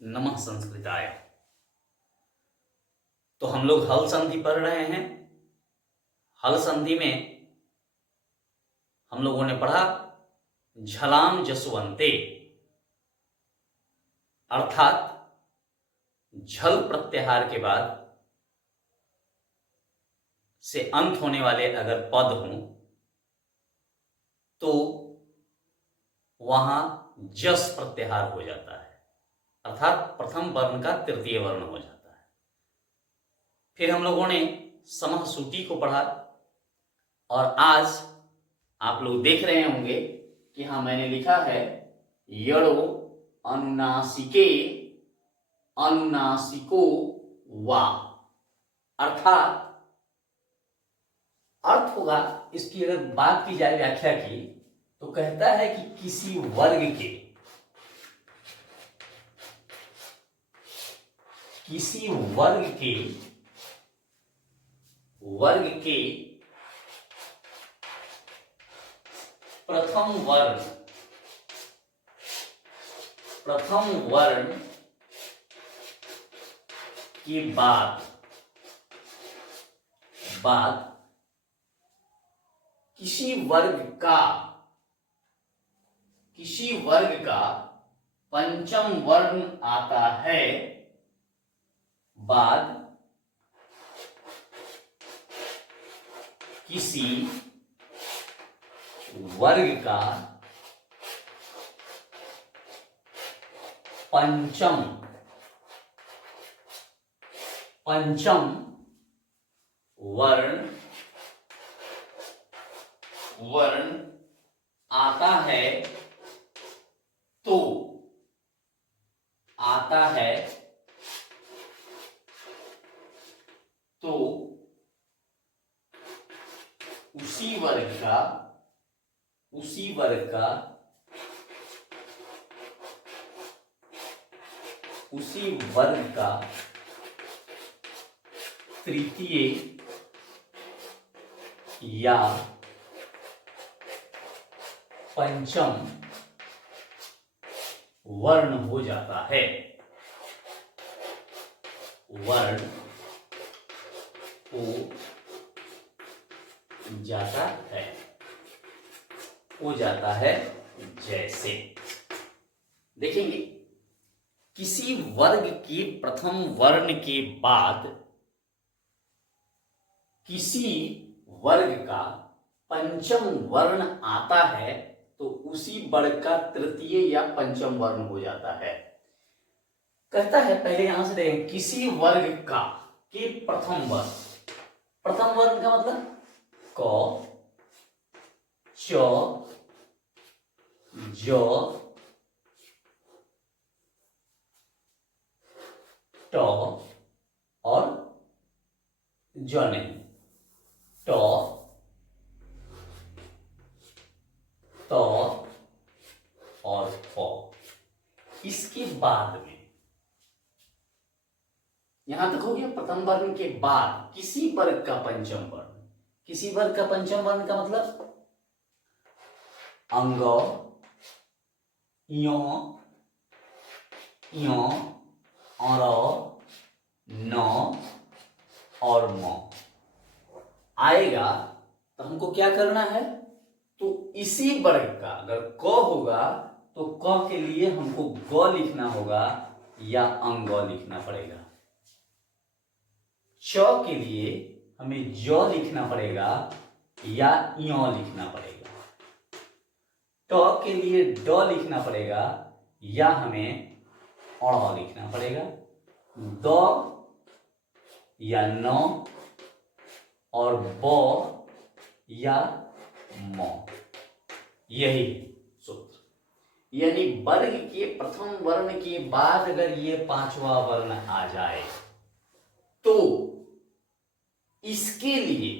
नमः संस्कृताय। तो हम लोग हल संधि पढ़ रहे हैं। हल संधि में हम लोगों ने पढ़ा झलाम जसवंते, अर्थात झल प्रत्याहार के बाद से अंत होने वाले अगर पद हों तो वहां जस प्रत्याहार हो जाता है, अर्थात प्रथम वर्ण का तृतीय वर्ण हो जाता है। फिर हम लोगों ने समह सूटी को पढ़ा और आज आप लोग देख रहे होंगे कि हाँ मैंने लिखा है यड़ो अनुनासिके अनुनासिको वा, अर्थात अर्थ होगा इसकी अगर बात की जाए व्याख्या की तो कहता है कि किसी वर्ग के प्रथम वर्ण के बाद किसी वर्ग का पंचम वर्ण आता है, बाद किसी वर्ग का पंचम वर्ण आता है तो उसी वर्ग का तृतीय या पंचम वर्ण हो जाता है। वर्ण हो जाता है जैसे देखेंगे किसी वर्ग के प्रथम वर्ण के बाद किसी वर्ग का पंचम वर्ण आता है तो उसी वर्ग का तृतीय या पंचम वर्ण हो जाता है। कहता है पहले यहां से देखें किसी वर्ग का के प्रथम वर्ण का मतलब क च ज ट और ज नहीं, ट त और फ। इसके बाद में यहां तक हो गया प्रथम वर्ण के बाद किसी वर्ग का पंचम वर्ण। किसी वर्ग का पंचम वर्ण का मतलब अंग, य, और न और म आएगा तो हमको क्या करना है, तो इसी वर्ग का अगर क होगा तो क के लिए हमको ग लिखना होगा या अंग लिखना पड़ेगा। च के लिए हमें ज लिखना पड़ेगा या य लिखना पड़ेगा। ट के लिए ड लिखना पड़ेगा या हमें अड़ लिखना पड़ेगा। द या न और ब या म, यही सूत्र। यानी वर्ग के प्रथम वर्ण के बाद अगर ये पांचवा वर्ण आ जाए तो इसके लिए,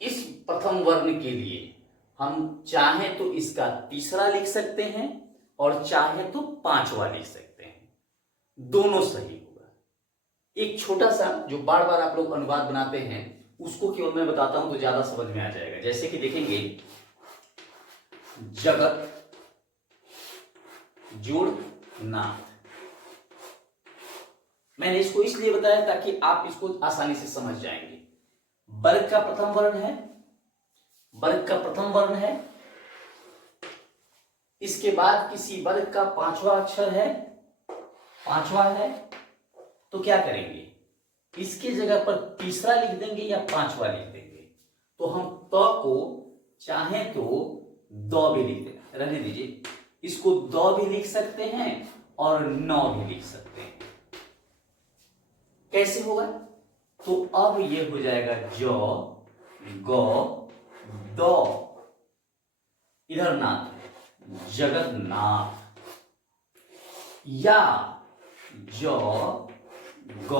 इस प्रथम वर्ण के लिए हम चाहे तो इसका तीसरा लिख सकते हैं और चाहे तो पांचवा लिख सकते हैं, दोनों सही होगा। एक छोटा सा जो बार बार आप लोग अनुवाद बनाते हैं उसको केवल मैं बताता हूं तो ज्यादा समझ में आ जाएगा। जैसे कि देखेंगे जगत जोड़ नाथ, मैंने इसको इसलिए बताया ताकि आप इसको आसानी से समझ जाएंगे। वर्ग का प्रथम वर्ण है, वर्ग का प्रथम वर्ण है, इसके बाद किसी वर्ग का पांचवा अक्षर है, पांचवा है, तो क्या करेंगे, इसकी जगह पर तीसरा लिख देंगे या पांचवा लिख देंगे। तो हम त को चाहे तो द भी लिख दें, रहने दीजिए, इसको द भी लिख सकते हैं और न भी लिख सकते हैं। कैसे होगा, तो अब ये हो जाएगा ज ग द, इधर नाथ जगन्नाथ, या ज ग,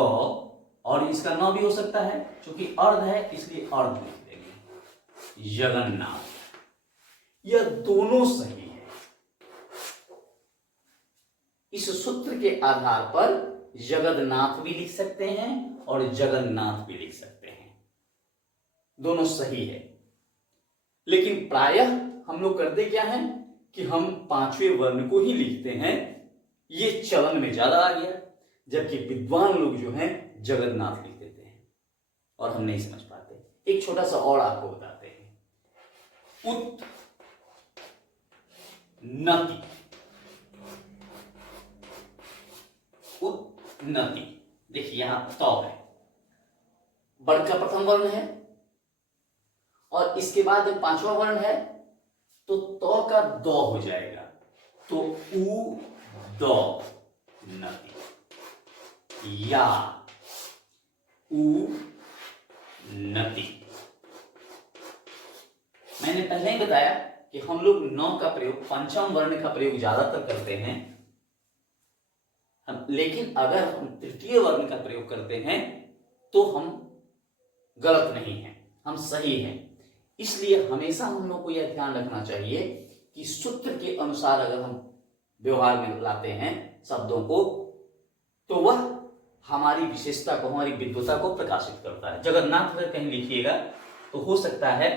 और इसका न भी हो सकता है, क्योंकि अर्ध है इसलिए अर्ध लिख देंगे जगन्नाथ। यह दोनों सही है। इस सूत्र के आधार पर जगन्नाथ भी लिख सकते हैं और जगन्नाथ भी लिख सकते हैं, दोनों सही है। लेकिन प्रायः हम लोग करते क्या है कि हम पांचवें वर्ण को ही लिखते हैं, ये चलन में ज्यादा आ गया, जबकि विद्वान लोग जो हैं जगन्नाथ लिख देते हैं और हम नहीं समझ पाते। एक छोटा सा और आपको बताते हैं, उन्नति, उन्नति, देखिए यहां तो है, वर्ग का प्रथम वर्ण है और इसके बाद पांचवा वर्ण है, तो तो का दो हो जाएगा, तो उ दो नति, या उ नति। मैंने पहले ही बताया कि हम लोग नौ का प्रयोग, पंचम वर्ण का प्रयोग ज्यादातर करते हैं, लेकिन अगर हम तृतीय वर्ण का प्रयोग करते हैं तो हम गलत नहीं हैं, हम सही हैं। इसलिए हमेशा हम लोग को यह ध्यान रखना चाहिए कि सूत्र के अनुसार अगर हम व्यवहार में लाते हैं शब्दों को, तो वह हमारी विशेषता को, हमारी विद्वता को प्रकाशित करता है। जगन्नाथ अगर कहीं लिखिएगा तो हो सकता है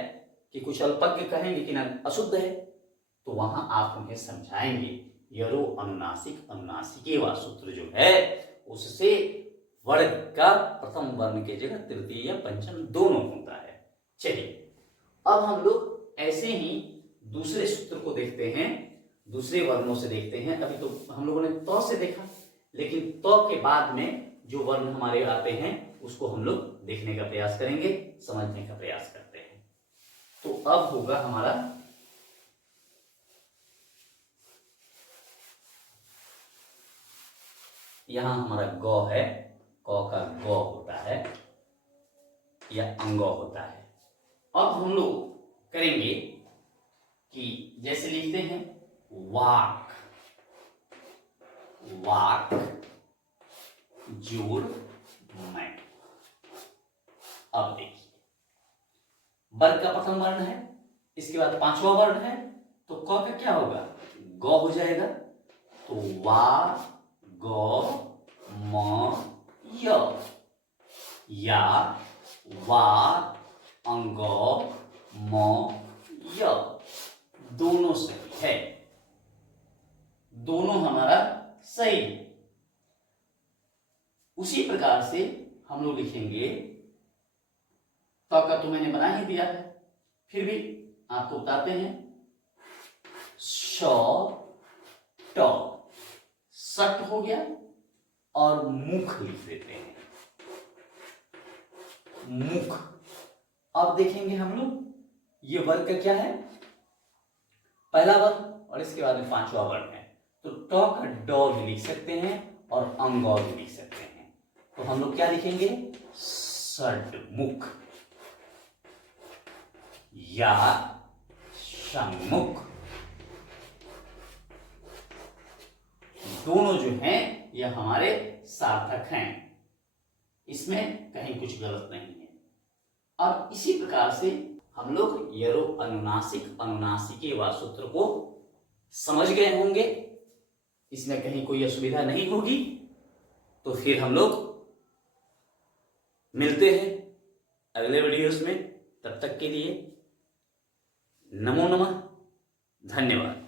कि कुछ अल्पज्ञ कहेंगे कि ना अशुद्ध है, तो वहां आप उन्हें समझाएंगे यरो अनुनासिक, अनुनासिके वा सूत्र जो है उससे वर्ग का प्रथम वर्ण की जगह तृतीय या पंचम दोनों होता है। चलिए अब हम लोग ऐसे ही दूसरे सूत्र को देखते हैं, दूसरे वर्णों से देखते हैं। अभी तो हम लोगों ने तो से देखा, लेकिन तो के बाद में जो वर्ण हमारे आते हैं उसको हम लोग देखने का प्रयास करेंगे, समझने का प्रयास करते हैं। तो अब होगा हमारा यहां हमारा गौ है, क का गौ होता है या अंगौ होता है। अब हम लोग करेंगे कि जैसे लिखते हैं वाक, वाक जोड़ मैं। अब देखिए वर्ग का प्रथम वर्ण है, इसके बाद पांचवा वर्ण है, तो क का क्या होगा, गौ हो जाएगा, तो वा गौ म य, या वा अंगौ म य, दोनों सही है, दोनों हमारा सही है। उसी प्रकार से हम लोग लिखेंगे, तो का तो मैंने बना ही दिया है, फिर भी आपको बताते हैं, श ट सट हो गया और मुख लिख देते हैं, मुख। अब देखेंगे हम लोग ये वर्ग का क्या है, पहला वर्ण और इसके बाद में पांचवा वर्ण है, तो ट का ड भी लिख सकते हैं और अंगौ भी लिख सकते हैं। तो हम लोग क्या लिखेंगे, षड्मुख या सम्मुख, दोनों जो हैं ये हमारे सार्थक हैं, इसमें कहीं कुछ गलत नहीं है। अब इसी प्रकार से हम लोग यरो अनुनासिक, अनुनासिके वा सूत्र को समझ गए होंगे, इसमें कहीं कोई असुविधा नहीं होगी। तो फिर हम लोग मिलते हैं अगले वीडियोस में, तब तक के लिए नमो नमः, धन्यवाद।